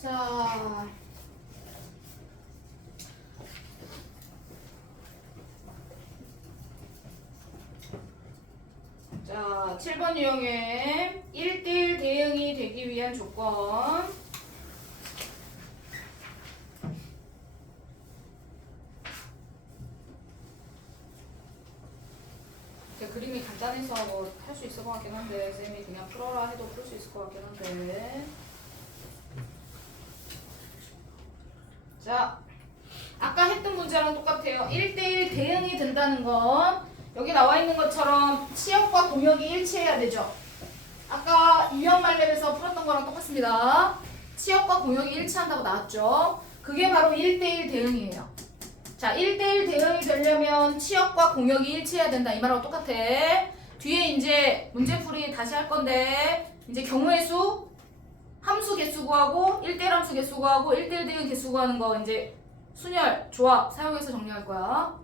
자, 자, 7번 유형의 1대1 대응이 되기 위한 조건. 그림이 간단해서 뭐 할 수 있을 것 같긴 한데 쌤이 그냥 풀어라 해도 풀 수 있을 것 같긴 한데. 자, 아까 했던 문제랑 똑같아요. 1대1 대응이 된다는 건 여기 나와 있는 것처럼 치역과 공역이 일치해야 되죠. 아까 유형 말렙에서 풀었던 거랑 똑같습니다. 치역과 공역이 일치한다고 나왔죠. 그게 바로 1대1 대응이에요. 자, 1대1 대응이 되려면 치역과 공역이 일치해야 된다. 이 말하고 똑같아. 뒤에 이제 문제풀이 다시 할 건데 이제 경우의 수, 함수 개수 구하고 1대1 함수 개수 구하고 1대1 대응 개수 구하는 거 이제 순열, 조합 사용해서 정리할 거야.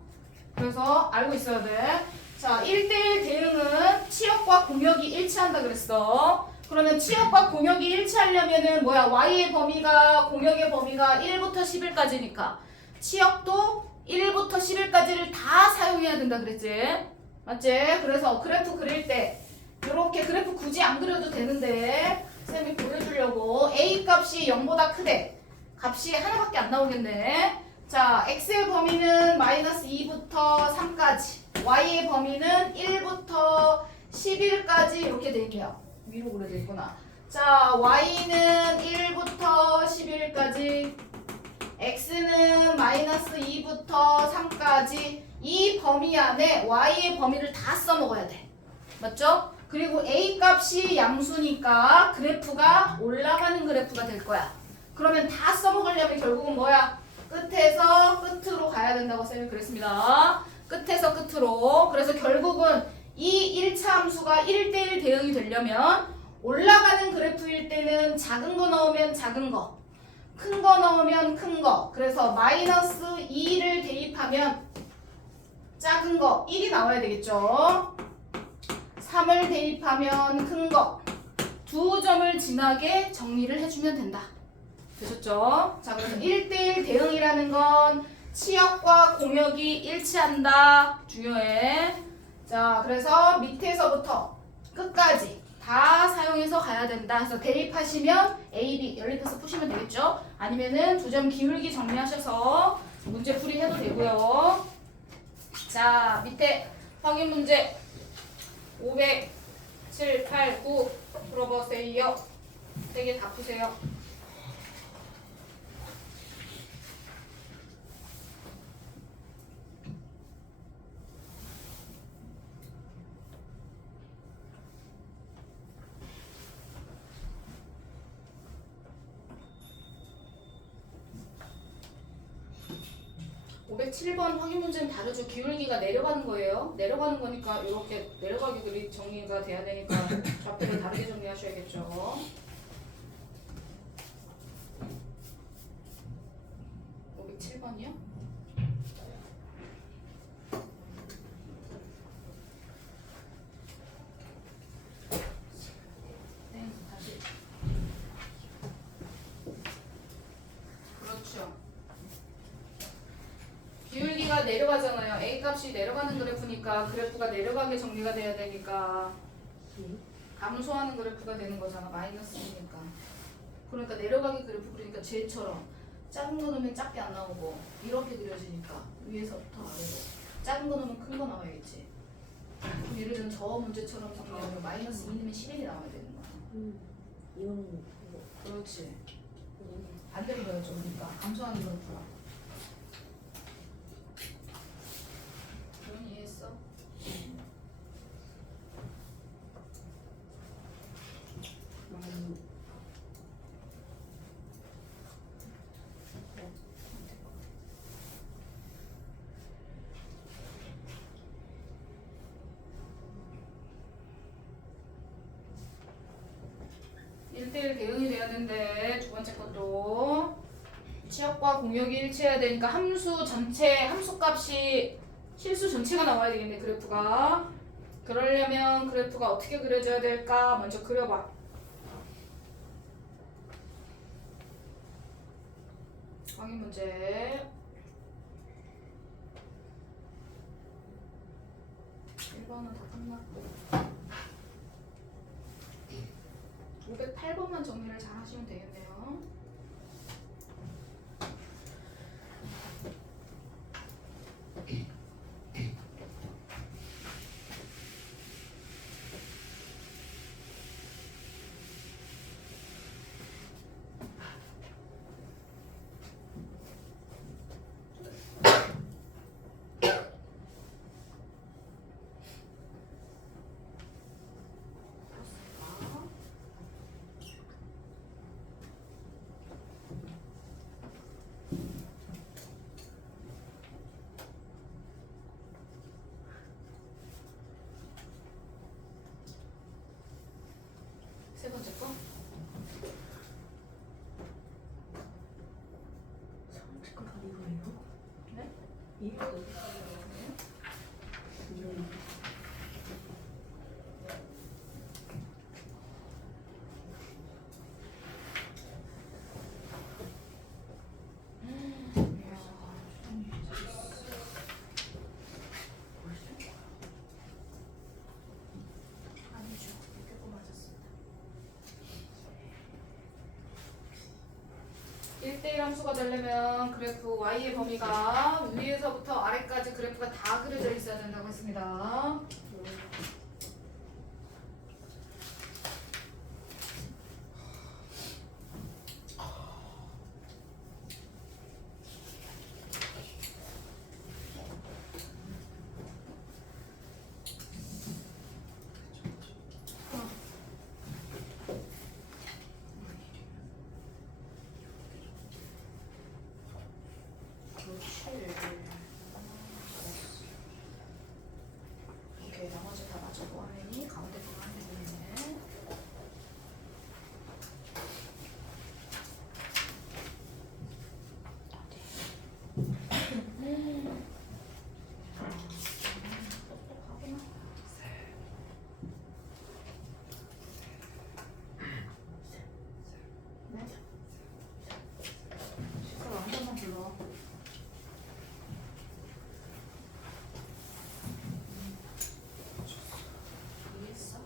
그래서 알고 있어야 돼. 자, 1대1 대응은 치역과 공역이 일치한다 그랬어. 그러면 치역과 공역이 일치하려면은 뭐야? y의 범위가 공역의 범위가 1부터 10일까지니까 치역도 1부터 10일까지를 다 사용해야 된다 그랬지? 맞지? 그래서 그래프 그릴 때 이렇게 그래프 굳이 안 그려도 되는데 쌤이 보여주려고 a 값이 0보다 크대. 값이 하나밖에 안 나오겠네. 자, x의 범위는 마이너스 2부터 3까지, y의 범위는 1부터 11까지 이렇게 될게요. 위로 그려져 있구나. 자, y는 1부터 11까지, x는 마이너스 2부터 3까지. 이 범위 안에 y의 범위를 다 써먹어야 돼. 맞죠? 그리고 a 값이 양수니까 그래프가 올라가는 그래프가 될 거야. 그러면 다 써먹으려면 결국은 뭐야? 끝에서 끝으로 가야 된다고 쌤이 그랬습니다. 끝에서 끝으로. 그래서 결국은 이 1차 함수가 1대1 대응이 되려면 올라가는 그래프일 때는 작은 거 넣으면 작은 거, 큰 거 넣으면 큰 거. 그래서 마이너스 2를 대입하면 작은 거 1이 나와야 되겠죠. 3을 대입하면 큰 거. 두 점을 지나게 정리를 해주면 된다. 되셨죠? 자, 그래서 1대1 대응이라는 건 치역과 공역이 일치한다. 중요해. 자, 그래서 밑에서부터 끝까지 다 사용해서 가야 된다. 그래서 대입하시면 A, B 연립해서 푸시면 되겠죠? 아니면은 두 점 기울기 정리하셔서 문제풀이 해도 되고요. 자, 밑에 확인 문제 507, 8, 9 풀어보세요. 3개 다 푸세요. (507번) 확인 문제는 다르죠. 기울기가 내려가는 거예요. 내려가는 거니까 이렇게 내려가게 그리 정리가 돼야 되니까 좌표를 다르게 정리하셔야겠죠. 507번이요? 네, 다시. 그렇죠. 기울기가 내려가잖아요. A 값이 내려가는 그래프니까 그래프가 내려가게 정리가 돼야 되니까 감소하는 그래프가 되는 거잖아. 마이너스니까. 그러니까 내려가게 그래프 그러니까 쟤처럼 작은 거 넣으면 작게 안 나오고 이렇게 그려지니까 위에서부터 아래로 작은 거 넣으면 큰 거 나와야겠지. 그럼 예를 들면 저 문제처럼 정리하면 마이너스 2 넣으면 11이 나와야 되는 거야. 이거는 그렇지. 반대로 그려야죠. 그러니까 감소하는 그래프가. 이해했어? (1대1) 대응이 돼야 되는데 두 번째 것도 치역과 공역이 일치해야 되니까 함수 전체 함수값이 실수 전체가 나와야 되겠네. 그래프가. 그러려면 그래프가 어떻게 그려져야 될까? 먼저 그려봐. 확인 문제 1번은 다 끝났고 508번만 정리를 잘 하시면 되겠네요. 세 번째 거. 성직과 이거예요? 네? 이거 아니죠. 이렇게 거 맞았습니다. 1대1 함수가 되려면 그래프 y의 범위가 위에서부터 아래까지 그래프가 다 그려져 있어야 된다고 했습니다. 오케이, 나머지 다 맞춰도 하니 가운데 부분 하면 되겠네. 똑똑하구나. 네? 시끄러워, 한 번만 불러. 이해했어?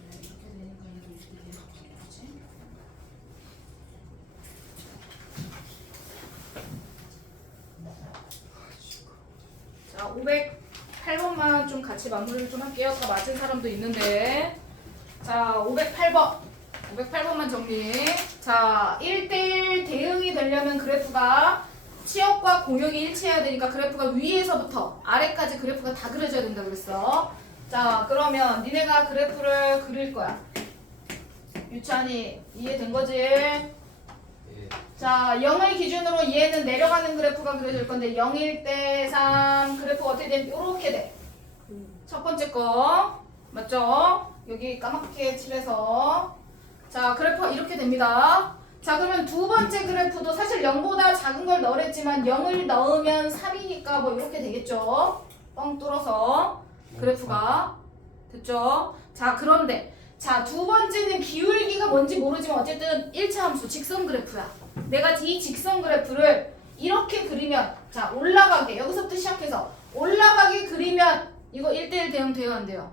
네, 이렇게 되니까 얘도 이렇게 되는 거지. 자, 508번만 좀 같이 마무리를 좀 할게요. 다 맞은 사람도 있는데. 자, 508번. 508번만 정리. 자, 1대1 대응이 되려면 그래프가 치역과 공역이 일치해야 되니까 그래프가 위에서부터 아래까지 그래프가 다 그려져야 된다고 그랬어. 자, 그러면 니네가 그래프를 그릴 거야. 유찬이 이해된 거지? 예. 자, 0을 기준으로 얘는 내려가는 그래프가 그려질 건데 0일 때 3 그래프가 어떻게 되면 이렇게 돼. 첫 번째 거 맞죠? 여기 까맣게 칠해서 자, 그래프가 이렇게 됩니다. 자, 그러면 두 번째 그래프도 사실 0보다 작은 걸 넣으랬지만 0을 넣으면 3이니까 뭐 이렇게 되겠죠? 뻥 뚫어서 그래프가 됐죠? 자, 그런데 자, 두 번째는 기울기가 뭔지 모르지만 어쨌든 1차 함수 직선 그래프야. 내가 이 직선 그래프를 이렇게 그리면 자, 올라가게 여기서부터 시작해서 올라가게 그리면 이거 1대1 대응 돼요, 안 돼요?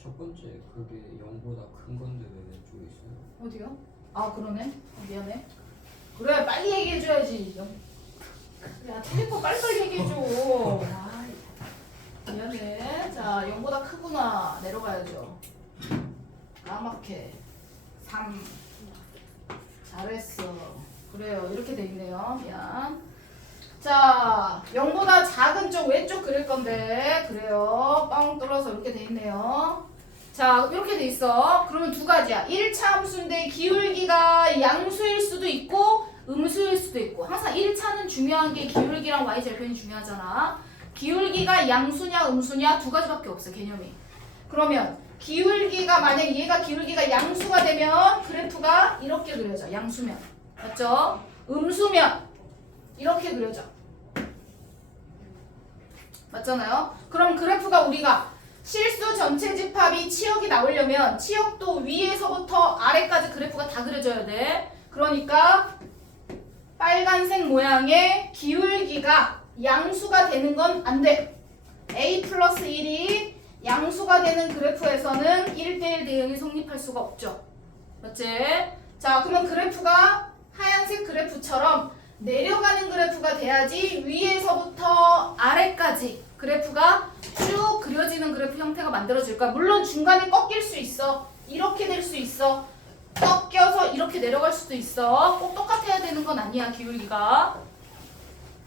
첫 번째 그게 0보다 큰 건데 왜 왼쪽에 있어요? 어디요? 아, 그러네. 미안해. 그래, 빨리 얘기해줘야지. 야, 틀린 거 빨리빨리 얘기해줘. 아, 미안해. 자, 0보다 크구나. 내려가야죠. 까맣게. 3. 잘했어. 그래요. 이렇게 돼 있네요. 미안. 자, 0보다 작은 쪽 왼쪽 그릴 건데 그래요. 빵 뚫어서 이렇게 돼 있네요. 자, 이렇게 돼 있어. 그러면 두 가지야. 1차 함수인데 기울기가 양수일 수도 있고 음수일 수도 있고 항상 1차는 중요한 게 기울기랑 y절편이 중요하잖아. 기울기가 양수냐 음수냐 두 가지밖에 없어, 개념이. 그러면 기울기가 만약 얘가 기울기가 양수가 되면 그래프가 이렇게 그려져. 양수면. 맞죠? 음수면 이렇게 그려져. 맞잖아요? 그럼 그래프가 우리가 실수 전체 집합이 치역이 나오려면 치역도 위에서부터 아래까지 그래프가 다 그려져야 돼. 그러니까 빨간색 모양의 기울기가 양수가 되는 건 안 돼. a 플러스 1이 양수가 되는 그래프에서는 1대1 대응이 성립할 수가 없죠. 맞지? 자, 그러면 그래프가 하얀색 그래프처럼 내려가는 그래프가 돼야지 위에서부터 아래까지 그래프가 쭉 그려지는 그래프 형태가 만들어질 거야. 물론 중간에 꺾일 수 있어. 이렇게 될 수 있어. 꺾여서 이렇게 내려갈 수도 있어. 꼭 똑같아야 되는 건 아니야, 기울기가.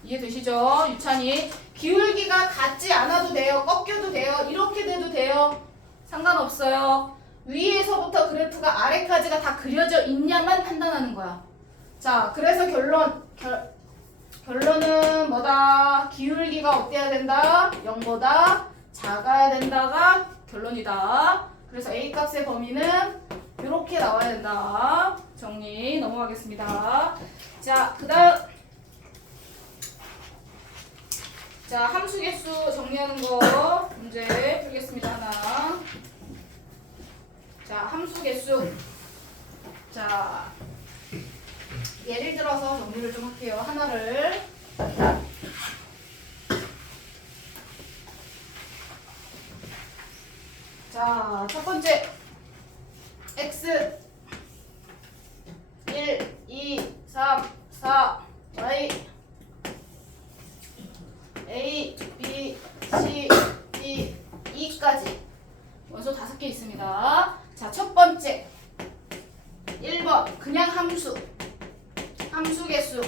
이해되시죠? 유찬이. 기울기가 같지 않아도 돼요. 꺾여도 돼요. 이렇게 돼도 돼요. 상관없어요. 위에서부터 그래프가 아래까지가 다 그려져 있냐만 판단하는 거야. 자, 그래서 결론은 뭐다? 기울기가 어때야 된다? 0보다 작아야 된다가 결론이다. 그래서 A 값의 범위는 이렇게 나와야 된다. 정리 넘어가겠습니다. 자, 그 다음 자, 함수 개수 정리하는 거 문제 풀겠습니다. 하나. 자, 함수 개수. 자, 예를 들어서 정리를 좀 할게요. 하나를. 자, 첫 번째. x 1, 2, 3, 4, y A, B, C, D, E까지 원소 5개 있습니다. 자, 첫 번째 1번 그냥 함수 개수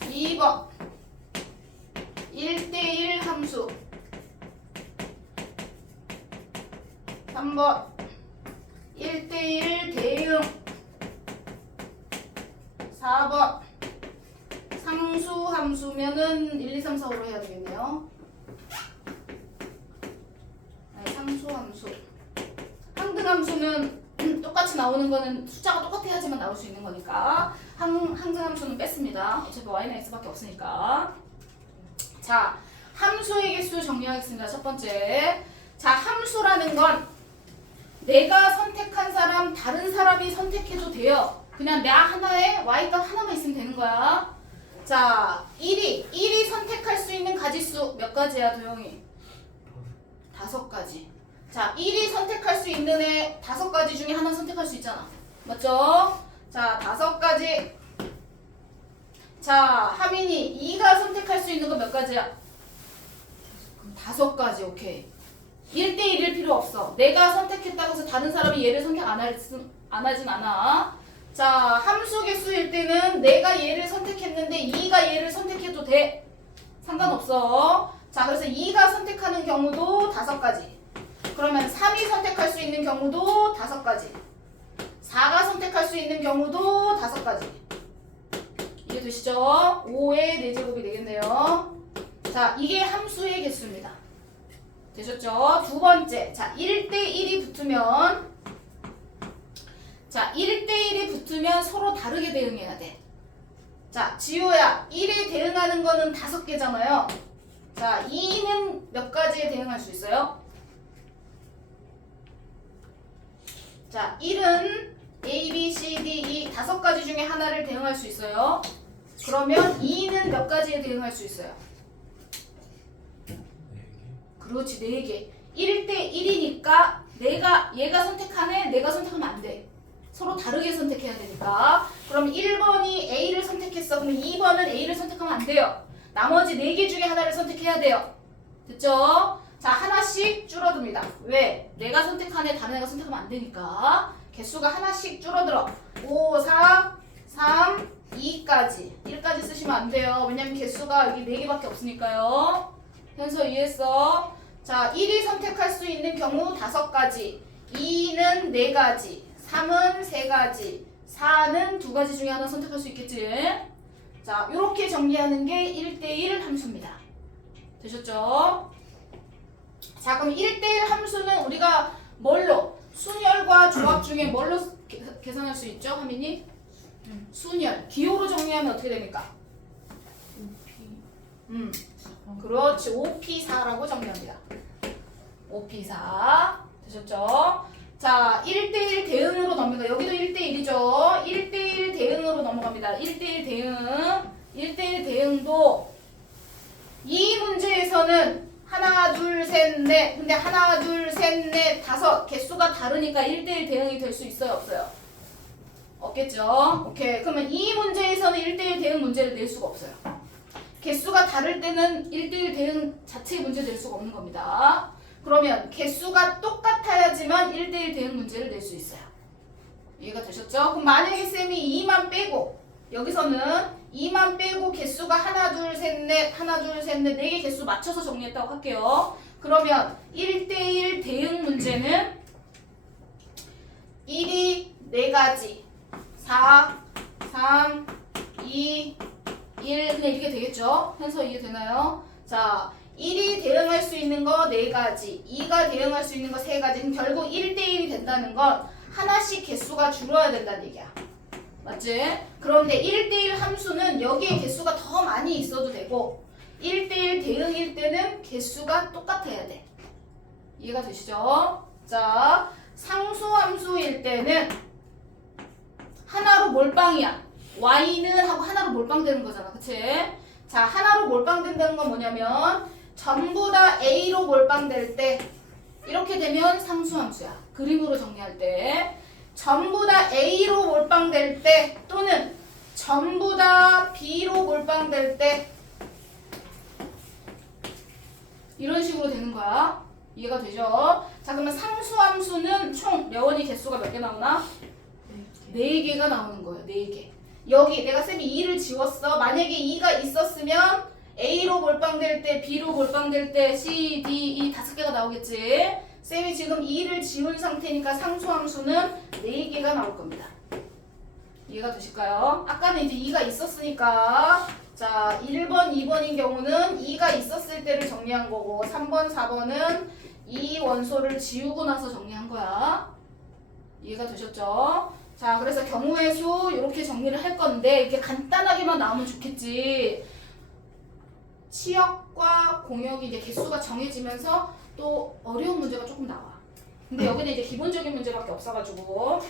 2번 1대1 함수 3번 1대1 대응 4번 상수 함수면은 1, 2, 3, 4, 5로 해야 되겠네요. 네, 상수 함수. 항등 함수는 똑같이 나오는 거는 숫자가 똑같아야지만 나올 수 있는 거니까 항등 함수는 뺐습니다. 어차피 y는 x밖에 없으니까. 자, 함수의 개수 정리하겠습니다. 첫 번째. 자, 함수라는 건 내가 선택한 사람, 다른 사람이 선택해도 돼요. 그냥 나 하나에 y값 하나만 있으면 되는 거야. 자, 1이 선택할 수 있는 가지수 몇 가지야, 도영이? 5가지. 자, 1이 선택할 수 있는 애 5가지 중에 하나 선택할 수 있잖아. 맞죠? 자, 5가지. 자, 하민이 2가 선택할 수 있는 거 몇 가지야? 5가지, 오케이. 1대1일 필요 없어. 내가 선택했다고 해서 다른 사람이 얘를 선택 안 하진 않아. 자, 함수 개수일 때는 내가 얘를 선택했는데 2가 얘를 선택해도 돼. 상관없어. 자, 그래서 2가 선택하는 경우도 5가지. 그러면 3이 선택할 수 있는 경우도 5가지. 4가 선택할 수 있는 경우도 5가지. 이해되시죠? 5의 4제곱이 되겠네요. 자, 이게 함수의 개수입니다. 되셨죠? 두 번째. 자, 1대1이 붙으면 자, 1대1이 붙으면 서로 다르게 대응해야 돼. 자, 지호야, 1에 대응하는 거는 5개잖아요. 자, 2는 몇 가지에 대응할 수 있어요? 자, 1은 A, B, C, D, E 5가지 중에 하나를 대응할 수 있어요. 그러면 2는 몇 가지에 대응할 수 있어요? 그렇지, 4개. 1대1이니까 얘가 선택하네, 내가 선택하면 안 돼. 서로 다르게 선택해야 되니까. 그럼 1번이 A를 선택했어. 그럼 2번은 A를 선택하면 안 돼요. 나머지 4개 중에 하나를 선택해야 돼요. 됐죠? 자, 하나씩 줄어듭니다. 왜? 내가 선택한 애 다른 애가 선택하면 안 되니까. 개수가 하나씩 줄어들어. 5, 4, 3, 2까지. 1까지 쓰시면 안 돼요. 왜냐면 개수가 여기 4개밖에 없으니까요. 현서 이해했어? 자, 1이 선택할 수 있는 경우 5가지. 2는 4가지. 3은 3가지. 4는 2가지 중에 하나 선택할 수 있겠지? 자, 이렇게 정리하는 게 1대1 함수입니다. 되셨죠? 자, 그럼 1대1 함수는 우리가 뭘로? 순열과 조합 중에 뭘로 계산할 수 있죠, 하민이? 순열. 기호로 정리하면 어떻게 됩니까? 그렇지. 5P4라고 정리합니다. 5P4. 되셨죠? 자, 1대1 대응으로 넘어가. 여기도 1대1이죠. 1대1 대응으로 넘어갑니다. 겁니다. 1대1 대응. 1대1 대응도 이 문제에서는 하나, 둘, 셋, 넷. 근데 하나, 둘, 셋, 넷, 다섯 개수가 다르니까 1대1 대응이 될 수 있어요, 없어요? 없겠죠? 오케이. 그러면 이 문제에서는 1대1 대응 문제를 낼 수가 없어요. 개수가 다를 때는 1대1 대응 자체의 문제 낼 수가 없는 겁니다. 그러면 개수가 똑같아야지만 1대1 대응 문제를 낼 수 있어요. 이해가 되셨죠? 그럼 만약에 쌤이 2만 빼고 여기서는 2만 빼고 개수가 하나, 둘, 셋, 넷, 하나, 둘, 셋, 넷, 4개 개수 맞춰서 정리했다고 할게요. 그러면 1대1 대응 문제는 1이 4가지 4, 3, 2, 1 그냥 이렇게 되겠죠? 현서 이해되나요? 자, 1이 대응할 수 있는 거 4가지 2가 대응할 수 있는 거 3가지 그럼 결국 1대1이 된다는 건 하나씩 개수가 줄어야 된다는 얘기야. 맞지? 그런데 1대1 함수는 여기에 개수가 더 많이 있어도 되고 1대1 대응일 때는 개수가 똑같아야 돼. 이해가 되시죠? 자, 상수함수일 때는 하나로 몰빵이야. y는 하고 하나로 몰빵되는 거잖아. 그치? 자, 하나로 몰빵된다는 건 뭐냐면 전부 다 a로 몰빵될 때 이렇게 되면 상수함수야. 그림으로 정리할 때 전부 다 a로 몰빵될 때 또는 전부 다 b로 몰빵될 때 이런 식으로 되는 거야. 이해가 되죠? 자, 그러면 상수함수는 총 여원이 개수가 몇 개 나오나? 4개가 나오는 거예요. 4개. 여기 내가 쌤이 2를 지웠어. 만약에 2가 있었으면 A로 몰빵될 때, B로 몰빵될 때 C, D, E 5개가 나오겠지. 쌤이 지금 2를 지운 상태니까 상수함수는 4개가 나올 겁니다. 이해가 되실까요? 아까는 이제 2가 있었으니까 자 1번, 2번인 경우는 2가 있었을 때를 정리한 거고 3번, 4번은 이 원소를 지우고 나서 정리한 거야. 이해가 되셨죠? 자, 그래서 경우의 수 이렇게 정리를 할 건데 이렇게 간단하게만 나오면 좋겠지. 치역과 공역이 이제 개수가 정해지면서 또 어려운 문제가 조금 나와. 근데 여기는 이제 기본적인 문제밖에 없어가지고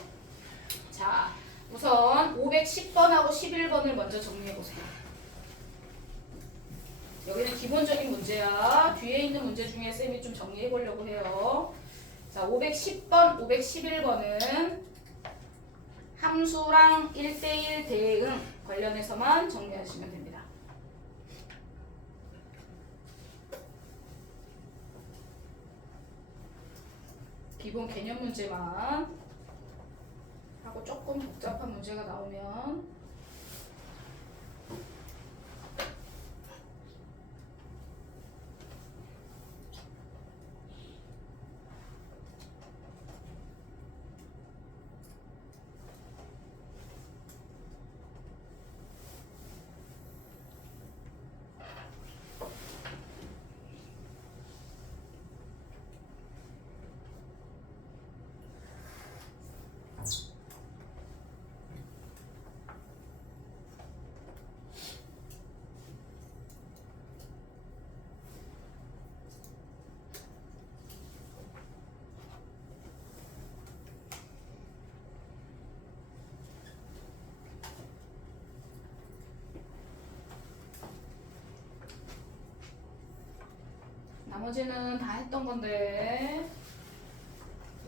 자, 우선 510번하고 11번을 먼저 정리해보세요. 여기는 기본적인 문제야. 뒤에 있는 문제 중에 쌤이 좀 정리해보려고 해요. 자, 510번, 511번은 함수랑 1대1 대응 관련해서만 정리하시면 됩니다. 기본 개념 문제만 하고 조금 복잡한 문제가 나오면 나머지는 다 했던 건데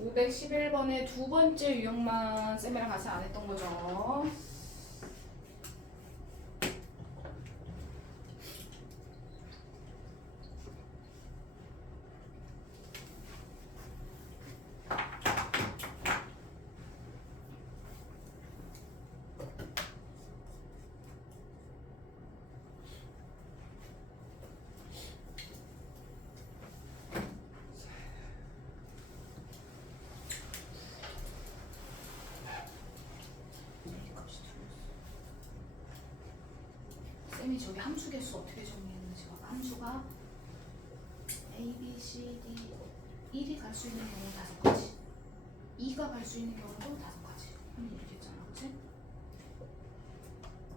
511번의 두 번째 유형만 쌤이랑 같이 안 했던 거죠. 쌤이 저기 함수 개수 어떻게 정리했는지 봐. 함수가 A, B, C, D 1이 갈 수 있는 경우 5가지 2가 갈 수 있는 경우도 5가지 이렇게 했잖아. 그치?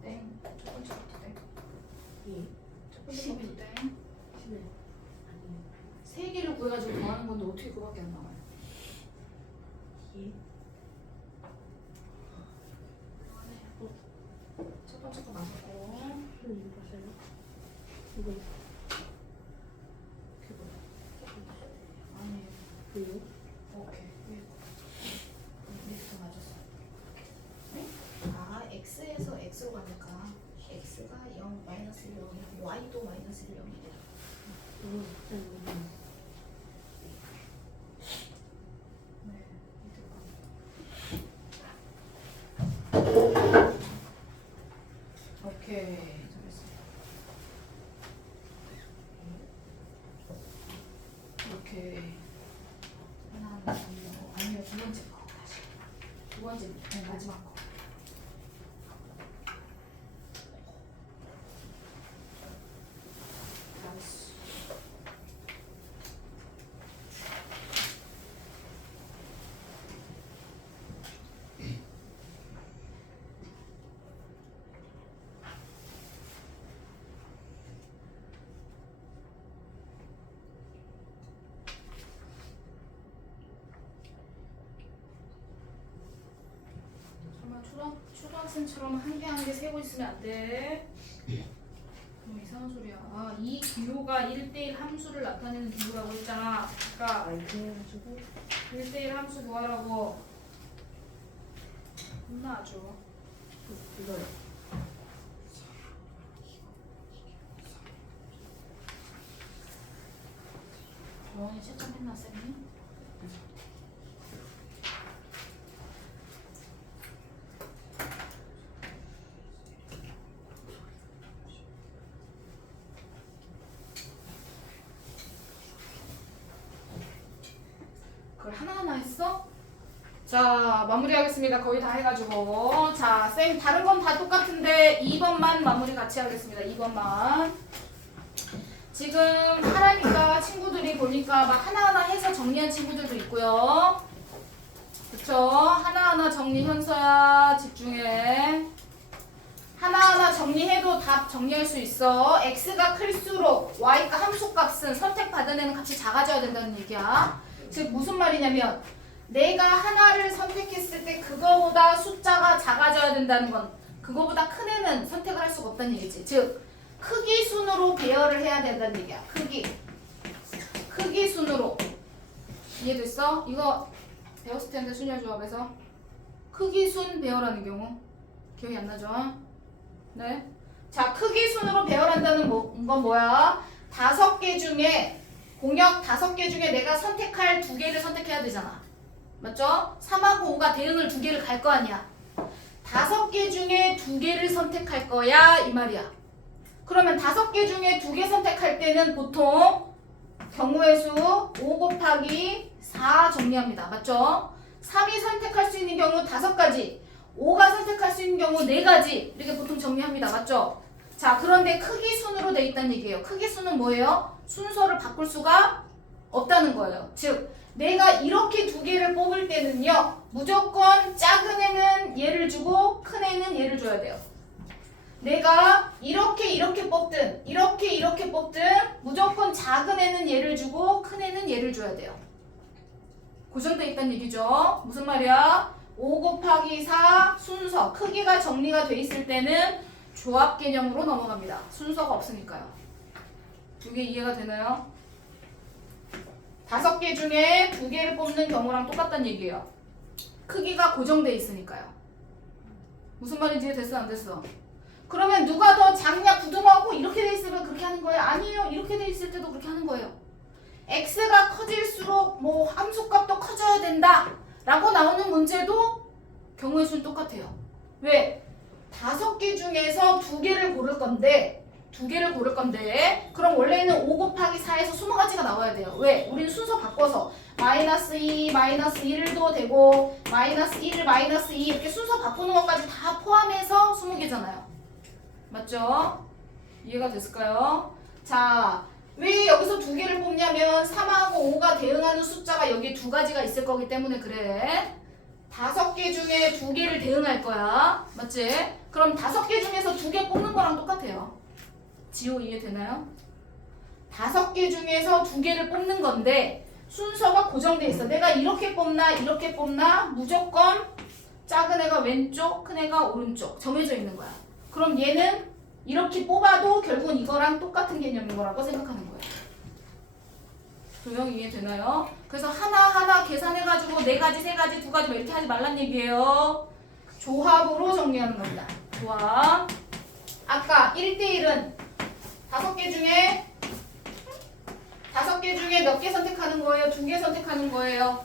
땡. 첫 번째부터 땡. 예. 첫 번째부터 땡. 11. 아니요. 3개를 구해가지고 더하는 건데 어떻게 그밖에 안 나와요? 예. 이거 아니 왜요? 오케이 이렇게 맞았어. 네? 아 x에서 x로 가니까 x가 0 마이너스 0이 y도 마이너스 0이 돼. 네, 오케이 잘했어. 이렇게 하나 아니요 두 번째 거 다시 두 번째 아니, 마지막 거. 잘했어. 정말 초등학생처럼 한 개 한 개 세고 있으면 안 돼. 뭐 이상한 소리야. 아, 이 기호가 1대1 함수를 나타내는 기호라고 했잖아. 그러니까 이렇게 해가지고 1대1 함수 구하라고. 혼나 아주. 이거요. 영원히 채점했나 쌤이? 그걸 하나하나 했어? 자 마무리하겠습니다. 거의 다 해가지고 자 쌤 다른 건 다 똑같은데 2번만 마무리 같이 하겠습니다. 2번만 지금 하라니까 친구들이 보니까 막 하나하나 해서 정리한 친구들도 있고요. 그쵸? 하나하나 정리 현서야 집중해. 하나하나 정리해도 답 정리할 수 있어. x가 클수록 y가 함수값은 선택받은 애는 같이 작아져야 된다는 얘기야. 즉 무슨 말이냐면 내가 하나를 선택했을 때 그거보다 숫자가 작아져야 된다는 건 그거보다 큰 애는 선택을 할 수가 없다는 얘기지. 즉 크기 순으로 배열을 해야 된다는 얘기야. 크기 순으로. 이해됐어? 이거 배웠을 텐데 순열 조합에서 크기 순 배열하는 경우 기억이 안 나죠? 네. 자, 크기 순으로 배열한다는 건 뭐야? 5개 중에 공역 5개 중에 내가 선택할 2개를 선택해야 되잖아. 맞죠? 3하고 5가 대응을 2개를 갈 거 아니야. 5개 중에 2개를 선택할 거야 이 말이야. 그러면 5개 중에 2개 선택할 때는 보통 경우의 수 5 곱하기 4 정리합니다. 맞죠? 3이 선택할 수 있는 경우 5가지, 5가 선택할 수 있는 경우 4가지 이렇게 보통 정리합니다. 맞죠? 자, 그런데 크기 순으로 돼 있다는 얘기예요. 크기 순은 뭐예요? 순서를 바꿀 수가 없다는 거예요. 즉 내가 이렇게 2개를 뽑을 때는요 무조건 작은 애는 얘를 주고 큰 애는 얘를 줘야 돼요. 내가 이렇게 뽑든 이렇게 뽑든 무조건 작은 애는 얘를 주고 큰 애는 얘를 줘야 돼요. 고정돼 있다는 얘기죠. 무슨 말이야? 5 곱하기 4 순서 크기가 정리가 돼 있을 때는 조합 개념으로 넘어갑니다. 순서가 없으니까요. 이게 이해가 되나요? 5개 중에 2개를 뽑는 경우랑 똑같다는 얘기예요. 크기가 고정돼 있으니까요. 무슨 말인지 이해됐어 안 됐어? 그러면 누가 더 작냐 부등하고 이렇게 돼 있으면 그렇게 하는 거예요? 아니에요. 이렇게 돼 있을 때도 그렇게 하는 거예요. x가 커질수록 뭐 함수값도 커져야 된다 라고 나오는 문제도 경우의 수는 똑같아요. 왜? 5개 중에서 2개를 고를 건데 그럼 원래는 5 곱하기 4에서 20가지가 나와야 돼요. 왜? 우리는 순서 바꿔서 마이너스 2, 마이너스 1도 되고 마이너스 1, 마이너스 2 이렇게 순서 바꾸는 것까지 다 포함해서 20개잖아요. 맞죠? 이해가 됐을까요? 자, 왜 여기서 2개를 뽑냐면 3하고 5가 대응하는 숫자가 여기에 2가지가 있을 거기 때문에 그래. 5개 중에 2개를 대응할 거야. 맞지? 그럼 5개 중에서 2개 뽑는 거랑 똑같아요. 지호 이해되나요? 5개 중에서 2개를 뽑는 건데 순서가 고정돼 있어. 내가 이렇게 뽑나 무조건 작은 애가 왼쪽, 큰 애가 오른쪽 정해져 있는 거야. 그럼 얘는 이렇게 뽑아도 결국은 이거랑 똑같은 개념인 거라고 생각하는 거예요. 도형 이해되나요? 그래서 하나하나 계산해가지고 4가지, 3가지, 2가지 뭐 이렇게 하지 말란 얘기예요. 조합으로 정리하는 겁니다. 조합. 아까 1대1은 5개 중에 몇 개 선택하는 거예요? 2개 선택하는 거예요?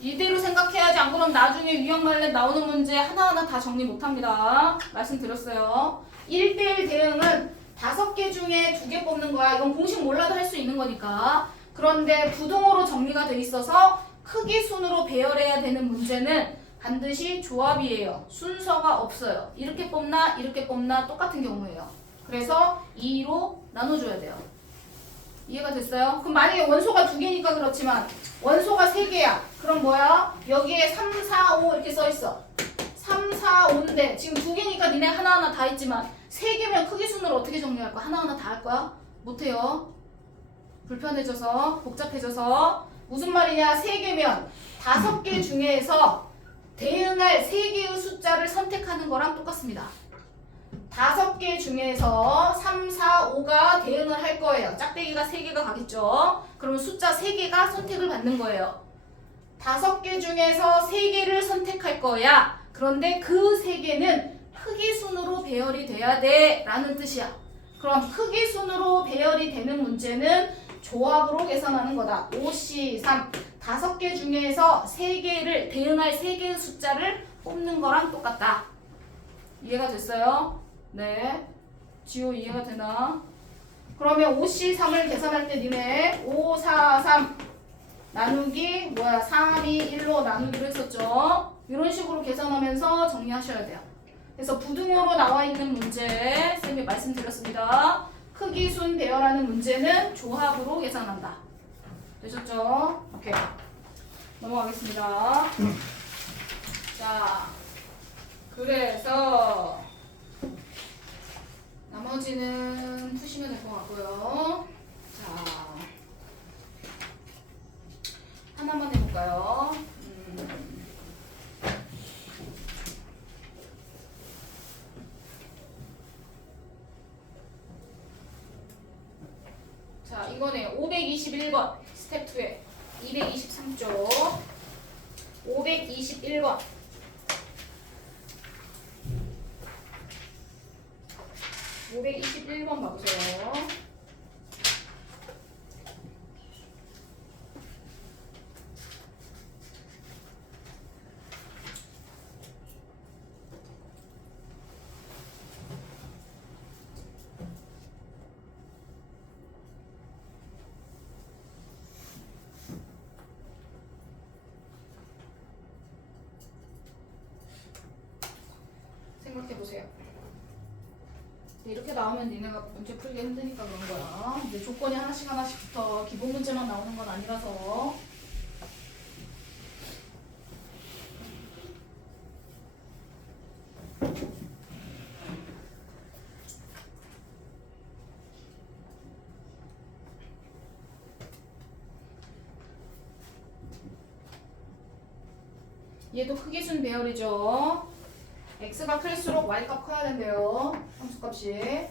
이대로 생각해야지. 안 그럼 나중에 유형 말렙 나오는 문제 하나하나 다 정리 못합니다. 말씀드렸어요. 1대1 대응은 5개 중에 2개 뽑는 거야. 이건 공식 몰라도 할 수 있는 거니까. 그런데 부동으로 정리가 돼 있어서 크기 순으로 배열해야 되는 문제는 반드시 조합이에요. 순서가 없어요. 이렇게 뽑나 이렇게 뽑나 똑같은 경우예요. 그래서 2로 나눠줘야 돼요. 이해가 됐어요? 그럼 만약에 원소가 2개니까 그렇지만 원소가 3개야. 그럼 뭐야? 여기에 3, 4, 5 이렇게 써있어. 3, 4, 5인데 지금 2개니까 니네 하나하나 다 했지만 3개면 크기 순으로 어떻게 정리할 거야? 하나하나 다 할 거야? 못해요. 불편해져서 복잡해져서 무슨 말이냐? 3개면 5개 중에서 대응할 3개의 숫자를 선택하는 거랑 똑같습니다. 5개 중에서 3, 4, 5가 대응을 할 거예요. 짝대기가 3개가 가겠죠. 그러면 숫자 3개가 선택을 받는 거예요. 5개 중에서 3개를 선택할 거야. 그런데 그 3개는 크기 순으로 배열이 돼야 돼 라는 뜻이야. 그럼 크기 순으로 배열이 되는 문제는 조합으로 계산하는 거다. 5C3 5개 중에서 3개를 대응할 3개의 숫자를 뽑는 거랑 똑같다. 이해가 됐어요? 네. 지호 이해가 되나? 그러면 5C3을 계산할 때 니네 5, 4, 3 나누기 뭐야 3, 2, 1로 나누기로 했었죠? 이런 식으로 계산하면서 정리하셔야 돼요. 그래서 부등호로 나와 있는 문제 쌤이 말씀드렸습니다. 크기 순 배열하는 문제는 조합으로 계산한다. 되셨죠? 오케이. 넘어가겠습니다. 자, 그래서 나머지는 푸시면 될 것 같고요. 자, 하나만 해볼까요? 자, 이거네. 521번 스텝 2에 223쪽 521번 521번 봐보세요. 생각해보세요. 이렇게 나오면 니네가 문제 풀기 힘드니까 그런 거야. 근데 조건이 하나씩 붙어. 기본 문제만 나오는 건 아니라서. 얘도 크기순 배열이죠. x가 클수록 y값 커야 된대요. 함수값이.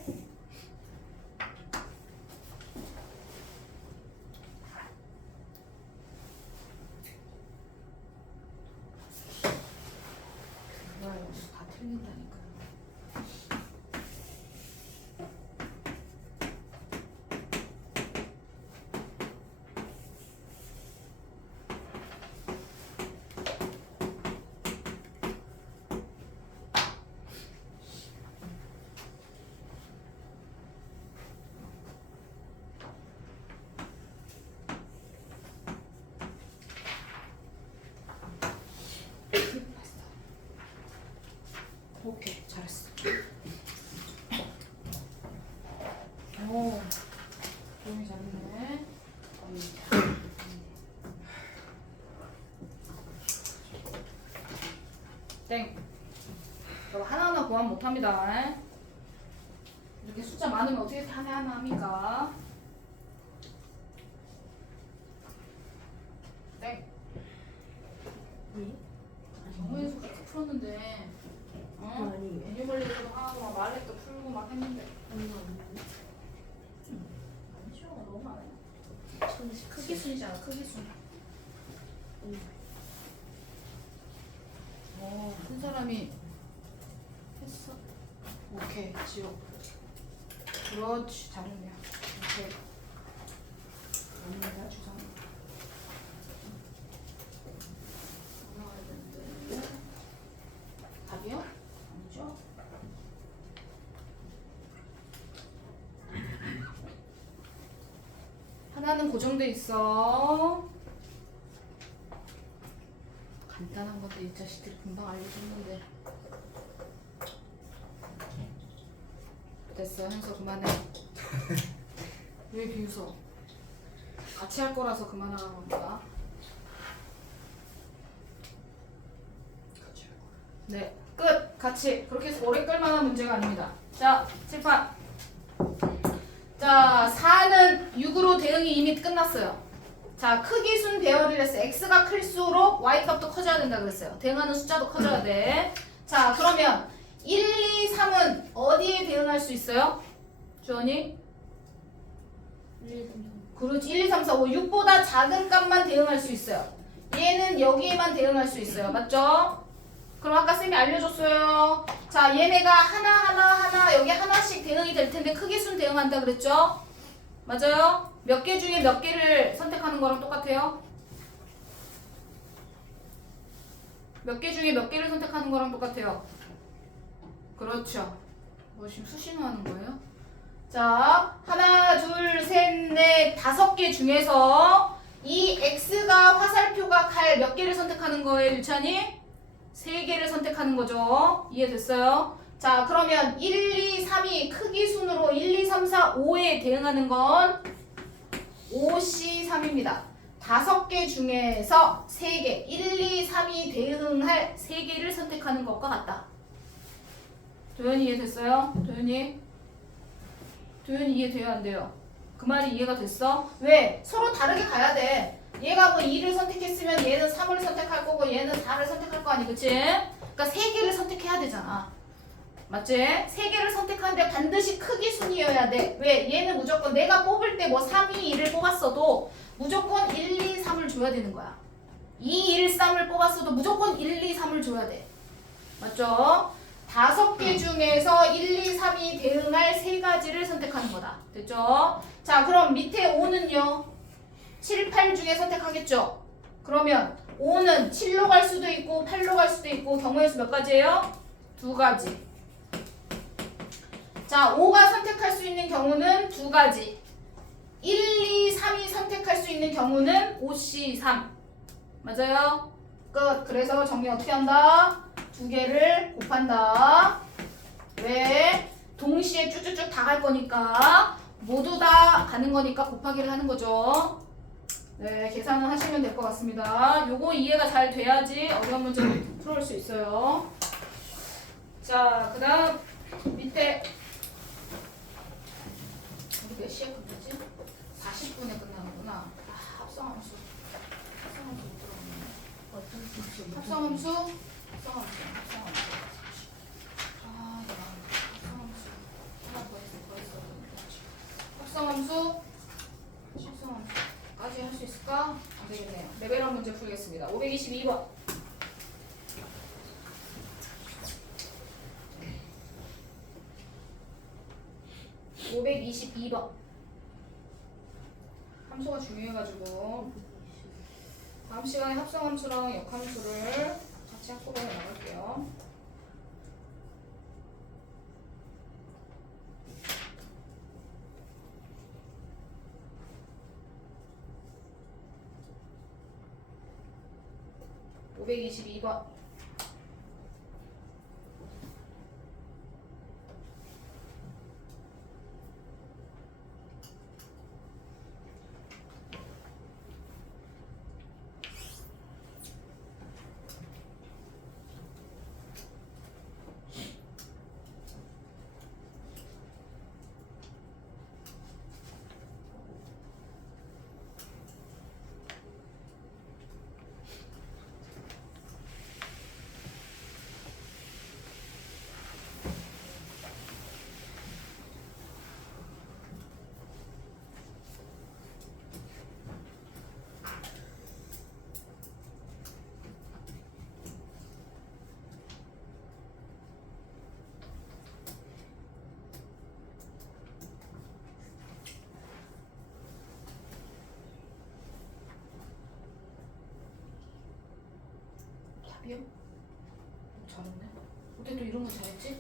그거야, 다 틀린다니까. 오케이, 잘했어. 오, 너무 잘했네. 땡. 이거 하나하나 구하면 못합니다. 이렇게 숫자 많으면 어떻게 하나하나 합니까? 땡. 정모에서 그렇게 풀었는데. 어? 아니 애니멀리에서도 하고 막 말렉도 풀고 막 했는데. 얼마 안 되네. 아니죠. 너무 많아요. 천십 크기 순이잖아. 크기 순. 한 사람이 했어. 오케이. 지워. 그렇지. 잘했네요. 오케이. 아닙니다. 죄송합니다. 나와야 되는데. 답이요? 아니죠? 하나는 고정돼 있어. 간단한 것도 이 자식들이 금방 알려줬는데. 됐어. 현서 그만해. 왜 비웃어? 같이 할 거라서 그만하라는 겁니다. 같이 할 거야. 네, 끝. 같이. 그렇게 해서 오래 끌만한 문제가 아닙니다. 자, 칠판. 자, 4는 6으로 대응이 이미 끝났어요. 자, 크기순 배열을 했어요. x가 클수록 y값도 커져야 된다 그랬어요. 대응하는 숫자도 커져야 돼. 자, 그러면 1, 2, 3은 어디에 대응할 수 있어요? 주원이? 1, 2, 3, 4. 그렇지. 1, 2, 3, 4, 5, 6보다 작은 값만 대응할 수 있어요. 얘는 여기에만 대응할 수 있어요. 맞죠? 그럼 아까 쌤이 알려줬어요. 자, 얘네가 하나 여기 하나씩 대응이 될 텐데 크기순 대응한다 그랬죠? 맞아요? 몇 개 중에 몇 개를 선택하는 거랑 똑같아요? 몇 개 중에 몇 개를 선택하는 거랑 똑같아요? 그렇죠. 뭐 지금 수신호 하는 거예요? 자, 하나, 둘, 셋, 넷, 5개 중에서 이 x가 화살표가 갈 몇 개를 선택하는 거예요, 유찬이? 3개를 선택하는 거죠. 이해됐어요? 자, 그러면 1, 2, 3이 크기 순으로 1, 2, 3, 4, 5에 대응하는 건 5C3입니다. 5개 중에서 3개, 1, 2, 3이 대응할 3개를 선택하는 것과 같다. 도현이 이해됐어요? 도현이 이해돼요? 안 돼요? 그 말이 이해가 됐어? 왜? 서로 다르게 가야 돼. 얘가 뭐 2를 선택했으면 얘는 3을 선택할 거고 얘는 4를 선택할 거 아니, 그치? 그러니까 3개를 선택해야 되잖아. 맞지? 3개를 선택하는데 반드시 크기 순이어야 돼. 왜? 얘는 무조건 내가 뽑을 때 뭐 3, 2, 1을 뽑았어도 무조건 1, 2, 3을 줘야 되는 거야. 2, 1, 3을 뽑았어도 무조건 1, 2, 3을 줘야 돼. 맞죠? 5개 중에서 1, 2, 3이 대응할 3가지를 선택하는 거다. 됐죠? 자, 그럼 밑에 5는요? 7, 8 중에 선택하겠죠? 그러면 5는 7로 갈 수도 있고 8로 갈 수도 있고 경우의 수 몇 가지예요? 2가지. 자, 5가 선택할 수 있는 경우는 2가지. 1, 2, 3이 선택할 수 있는 경우는 5C3. 맞아요? 끝. 그래서 정리 어떻게 한다? 2개를 곱한다. 왜? 동시에 쭉쭉쭉 다 갈 거니까 모두 다 가는 거니까 곱하기를 하는 거죠. 네, 계산을 하시면 될 것 같습니다. 요거 이해가 잘 돼야지 어려운 문제를 풀어올 수 있어요. 자, 그 다음 밑에 우리 몇 시에 끝났지? 40분에 끝나는구나. 아, 합성함수 못 들어갔네. 어떤 수치? 합성함수. 아, 내가 합성함수 하나 더 했어. 합성함수까지 할 수 있을까? 안 되겠네요. 레벨업 문제 풀겠습니다. 522번. 522번. 함수가 중요해가지고 다음 시간에 합성함수랑 역함수를 같이 한꺼번에 나갈게요. (522번) 답이요? 잘했네. 어떻게 또 이런 거 잘했지?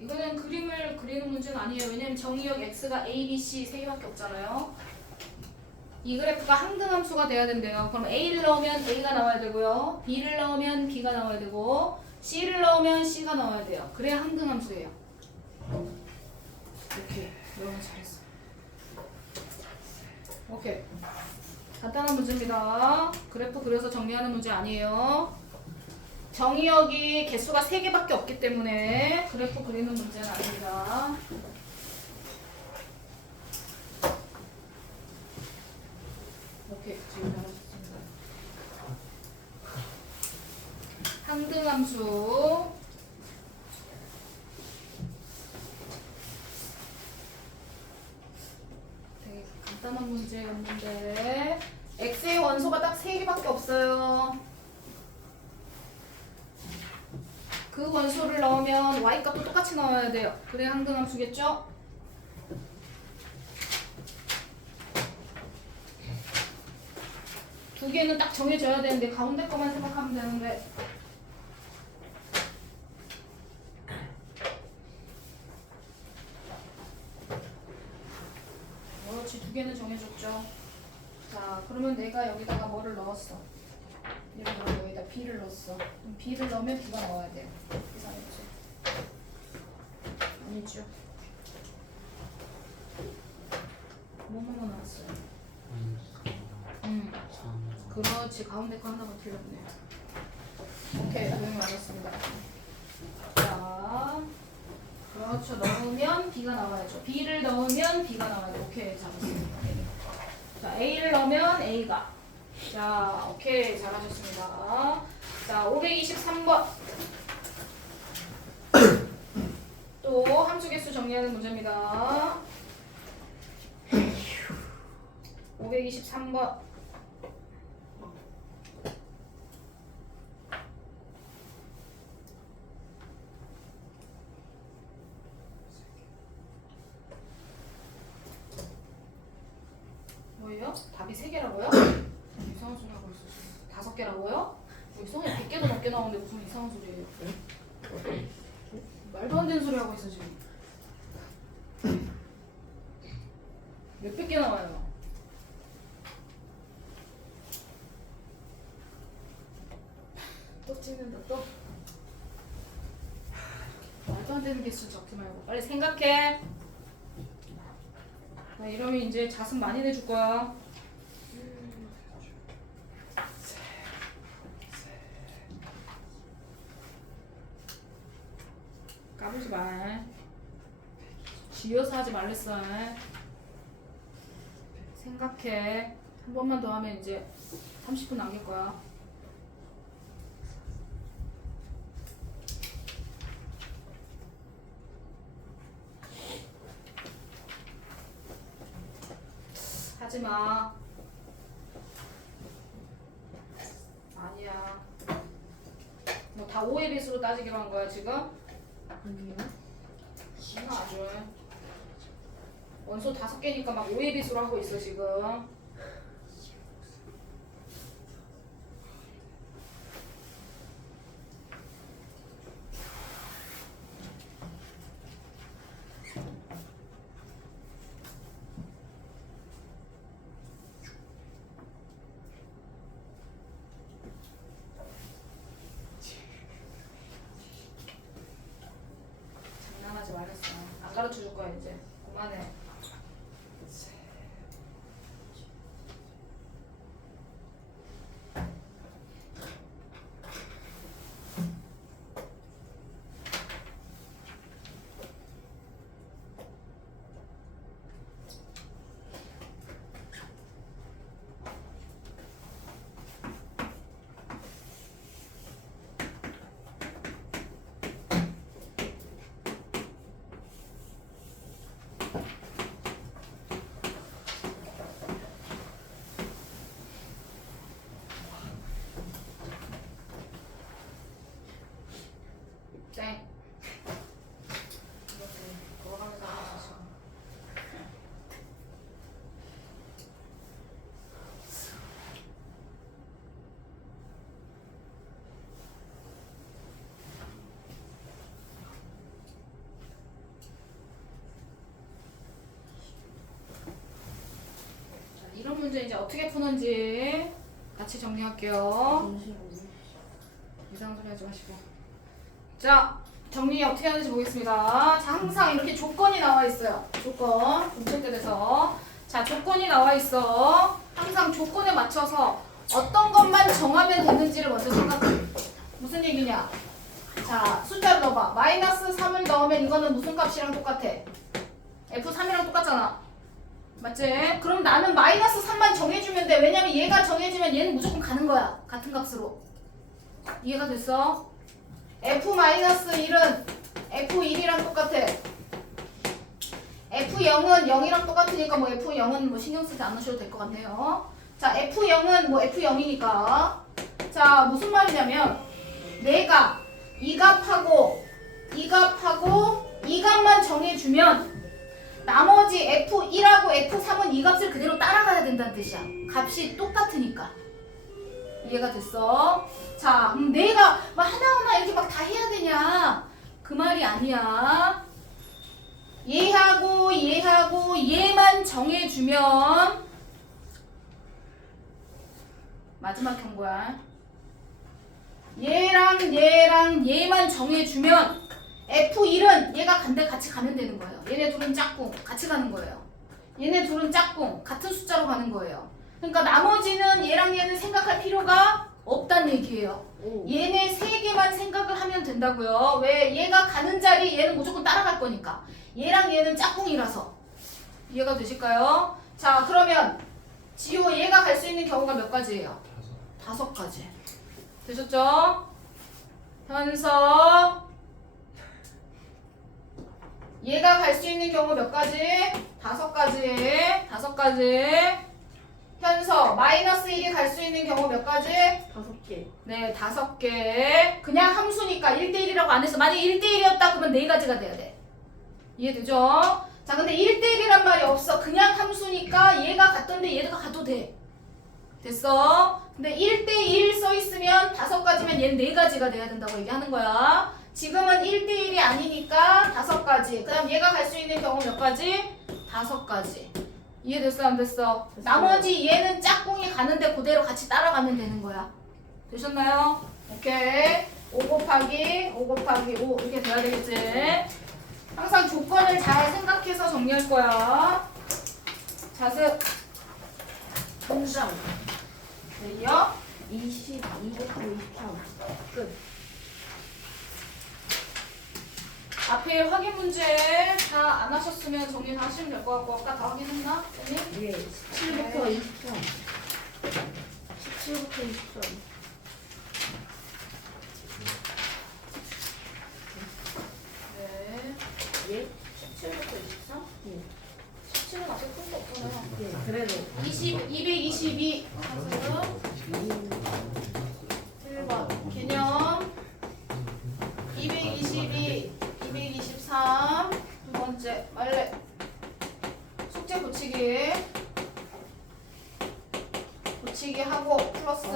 이거는 그림을 그리는 문제는 아니에요. 왜냐면 정의역 x가 a, b, c 세 개밖에 없잖아요. 이 그래프가 항등함수가 돼야 된대요. 그럼 a를 넣으면 a가 나와야 되고요. b를 넣으면 b가 나와야 되고 c를 넣으면 c가 나와야 돼요. 그래야 항등함수예요. 오케이. 너무 잘했어. 오케이. 간단한 문제입니다. 그래프 그려서 정리하는 문제 아니에요. 정의역이 개수가 3개밖에 없기 때문에 그래프 그리는 문제는 아닙니다. 오케이, 지금 잘하셨습니다. 항등함수 되게 간단한 문제였는데 x의 원소가 딱 3개밖에 없어요. 그 원소를 넣으면 y 값도 똑같이 넣어야 돼요. 그래야 항등함수겠죠? 두 개는 딱 정해져야 되는데 가운데 거만 생각하면 되는데 그렇지, 두 개는 정해졌죠. 자, 그러면 내가 여기다가 뭐를 넣었어? 예를 들어 여기다 b를 넣었어. 그럼 b를 넣으면 b가 나와야 돼요. 이상했지? 아니죠. 뭐뭐뭐 나왔어요? 그렇지, 가운데 거 하나가 틀렸네. 오케이, 도움이 많았습니다. 자, 그렇죠. 넣으면 b가 나와야죠. b를 넣으면 b가 나와야죠. 오케이, 잘했습니다. 자, a를 넣으면 a가. 자, 오케이, 잘하셨습니다. 자, 523번. 또 함수 개수 정리하는 문제입니다. 523번. 뭐예요? 답이 3개라고요? 이상한 소리 하고 있어. 5개라고요? 이상해. 100개도 넘게 나오는데 무슨 이상한 소리예요? 말도 안 되는 소리 하고 있어 지금. 몇백 개 나와요? 또 찍는다 또? 말도 안 되는 개수 적지 말고 빨리 생각해. 나 이러면 이제 자습 많이 내줄 거야. 까불지 마. 쥐어서 하지 말랬어. 생각해. 한 번만 더 하면 이제 30분 남길 거야. 하지 마. 아니야. 뭐 다 5의 배수로 따지기로 한 거야 지금? 아니요. 아주. 원소 5개니까 막 5의 배수로 하고 있어 지금. 장난하지 말랬어. 안 가르쳐 줄 거야 이제. 그만해. 이런 문제 이제 어떻게 푸는지 같이 정리할게요. 이상한 소리 하지 마시고. 자, 정리 어떻게 하는지 보겠습니다. 자, 항상 이렇게 조건이 나와 있어요. 조건, 문제들에서. 자, 조건이 나와 있어. 항상 조건에 맞춰서 어떤 것만 정하면 되는지를 먼저 생각해. 무슨 얘기냐? 자, 숫자를 넣어봐. 마이너스 3을 넣으면 이거는 무슨 값이랑 똑같아? F3이랑 똑같잖아. 맞지? 그럼 나는 마이너스 3만 정해주면 돼. 왜냐면 얘가 정해지면 얘는 무조건 가는 거야. 같은 값으로. 이해가 됐어? F-1은 F1이랑 똑같아. F0은 0이랑 똑같으니까 뭐 F0은 뭐 신경 쓰지 않으셔도 될 것 같네요. 자, F0은 뭐 F0이니까. 자, 무슨 말이냐면 내가 이 값하고 이 값하고 이 값만 정해주면 나머지 F1하고 F3은 이 값을 그대로 따라가야 된다는 뜻이야. 값이 똑같으니까. 이해가 됐어? 자, 내가 막 하나하나 이렇게 막 다 해야 되냐? 그 말이 아니야. 얘하고 얘하고 얘만 정해주면 마지막 경고야. 얘랑 얘랑 얘만 정해주면 F1은 얘가 간데 같이 가면 되는 거예요. 얘네 둘은 짝꿍 같이 가는 거예요. 얘네 둘은 짝꿍 같은 숫자로 가는 거예요. 그러니까 나머지는 얘랑 얘는 생각할 필요가 없다는 얘기예요. 얘네 세 개만 생각을 하면 된다고요. 왜? 얘가 가는 자리 얘는 무조건 따라갈 거니까. 얘랑 얘는 짝꿍이라서. 이해가 되실까요? 자, 그러면 지호 얘가 갈 수 있는 경우가 몇 가지예요? 5가지. 되셨죠? 현석 얘가 갈 수 있는 경우 몇 가지? 5가지. 5가지. 현서 마이너스 1이 갈 수 있는 경우 몇 가지? 5개. 네, 5개. 그냥 함수니까 1대1이라고 안 했어. 만약에 1대1이었다 그러면 4가지가 돼야 돼. 이해되죠? 자, 근데 1대1이란 말이 없어. 그냥 함수니까 얘가 갔던데 얘가 가도 돼. 됐어? 근데 1대1 써 있으면 5가지면 얘는 4가지가 돼야 된다고 얘기하는 거야. 지금은 1대1이 아니니까 5가지. 그 다음 얘가 갈 수 있는 경우 몇 가지? 5가지. 이해됐어? 안 됐어? 나머지 얘는 짝꿍이 가는데 그대로 같이 따라가면 되는 거야. 되셨나요? 오케이. 5 곱하기 5 곱하기 5 이렇게 돼야 되겠지? 항상 조건을 잘 생각해서 정리할 거야. 자습. 통장. 네요. 22 곱하기 23. 끝. 앞에 확인 문제 다 안 하셨으면 정리 다 하시면 될 것 같고 아까 다 확인했나? 언니? 예. 17부터 23. 17부터 23. 네. 예? 17부터 23? 예. 17은 아직 끝도 없잖아요. 예. 그래도 222 1번 개념 222 223 두 번째 말레 숙제 고치기 하고 플러스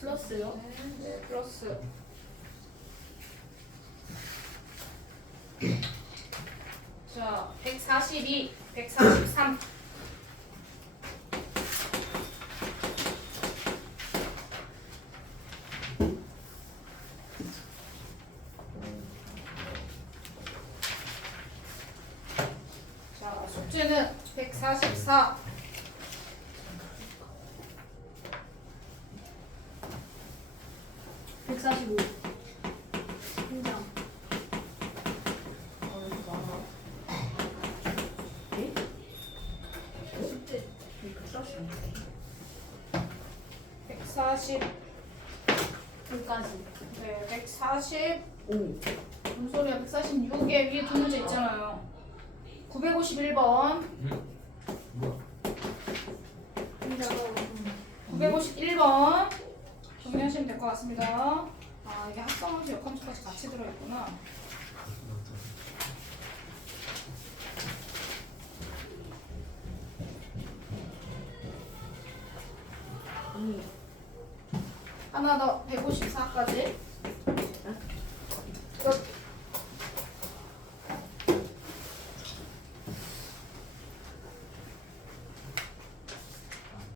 플러스요? 네, 플러스 자 142 143 자, 숙제는 144 145. 통장. 이렇게 많아. 예? 숙제 140. 140 끝까지. 네, 140 5. 무슨 소리야 146에 위에 두 문제 있잖아요 951번 뭐야? 951번 정리하시면 될 것 같습니다 아 이게 합성함수 역함수까지 같이 들어있구나 언니. 하나 더 154까지.